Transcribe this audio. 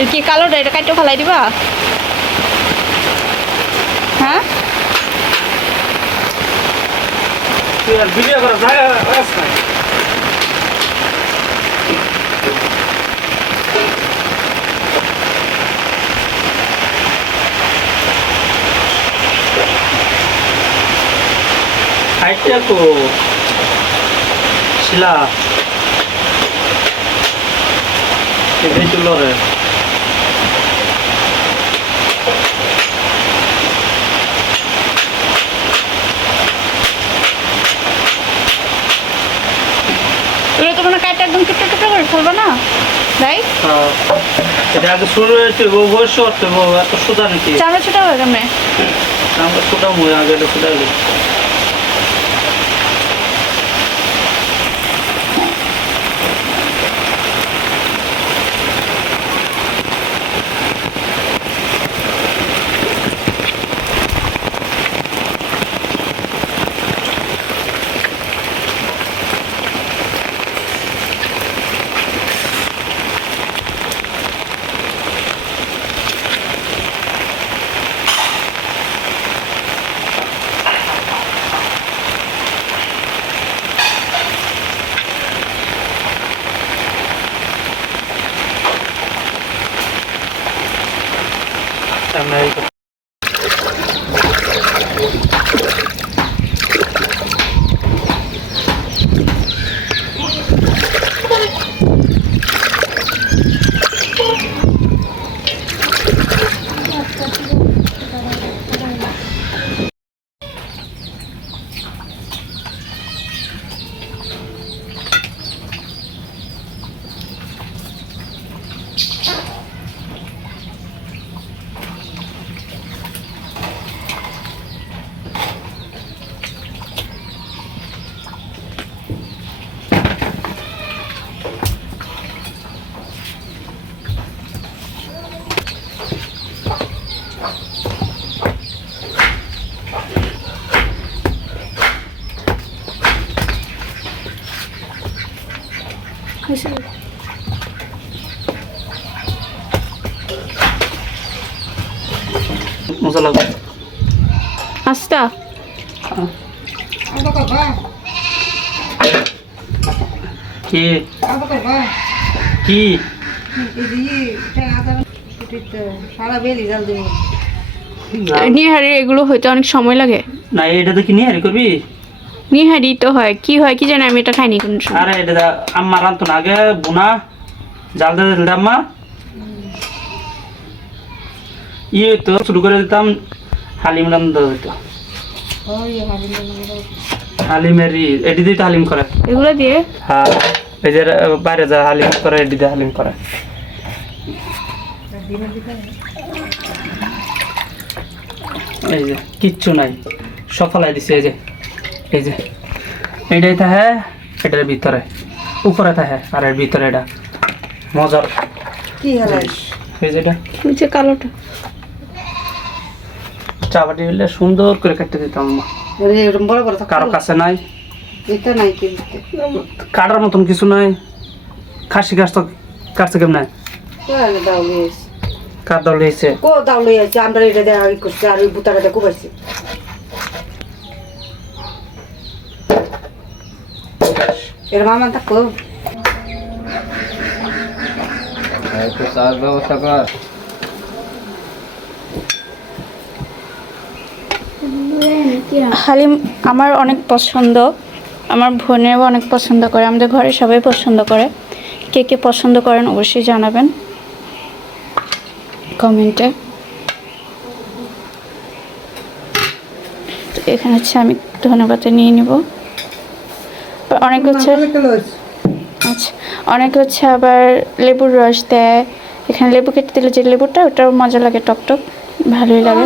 এর কি কালো এটা কাটো ফেলাই দিবা? হ্যাঁ? ভিডিও করার হাইটটা তো শিলা। তুলো রে। একদম টুকটো টুকটো করে ফেলব না? ভাই হ্যাঁ। এটা আগে শুরু হয়েছে ও বয়স করতে এত সুদা নাকি? চামড়া ছোটা হবে কেমনে আমরা সুদা মুই আগে এটা সুদা আমরা এই লাগবে আস্তা কি? কি? নিহারি এগুলো হইতে অনেক সময় লাগে। না এটা তো কি নিয়ে হারি করবি? নিহারি তো হয়। কি হয় কি জানি আমি এটা খাইনি কোন আরে এটা আম্মা রান্তো না। আগে বুনা জাল দিয়ে দিলে আম্মা। ইয়ে তো শুরু করে দিতাম হালিম রান্না দিত হালিমের এটি দিতে হালিম করে। এগুলো দিয়ে? হ্যাঁ এই যে বাইরে যা হালিম করে এটি দিয়ে হালিম করে। এই যে কিচ্ছু নাই। সফলাই দিছে এই যে। এই যে এইটাই থাকে এটার ভিতরে উপরে থাকে আর এর ভিতরে এটা মজার। কি হালাই এই যেটা যে কালোটা। চাপাটি হলে সুন্দর করে কাটতে দিতাম আম্মা। এরকম বড় বড় কারও কাছে নাই। এটা নাই কিন্তু। কাটার মতন কিছু নাই। খাসি গাছ তো কাটছে কেমন লিয়েছে কার দল হয়েছে কো দাও লিয়েছে আমরা এটা দেওয়া করছি আর ওই বুতাটা দেখো পাইছি এর মামা থাকো একটু চার ব্যবস্থা কর। হালিম আমার অনেক পছন্দ। আমার বোনেরও অনেক পছন্দ করে আমাদের ঘরে সবাই পছন্দ করে। কে কে পছন্দ করেন অবশ্যই জানাবেন কমেন্টে। এখানে হচ্ছে আমি ধন্যবাদ নিয়ে নিব। অনেক হচ্ছে আচ্ছা অনেক হচ্ছে আবার লেবুর রস দেয়। এখানে লেবু কেটে দিলে যে লেবুটা ওটাও মজা লাগে টকটক। ভালোই লাগে।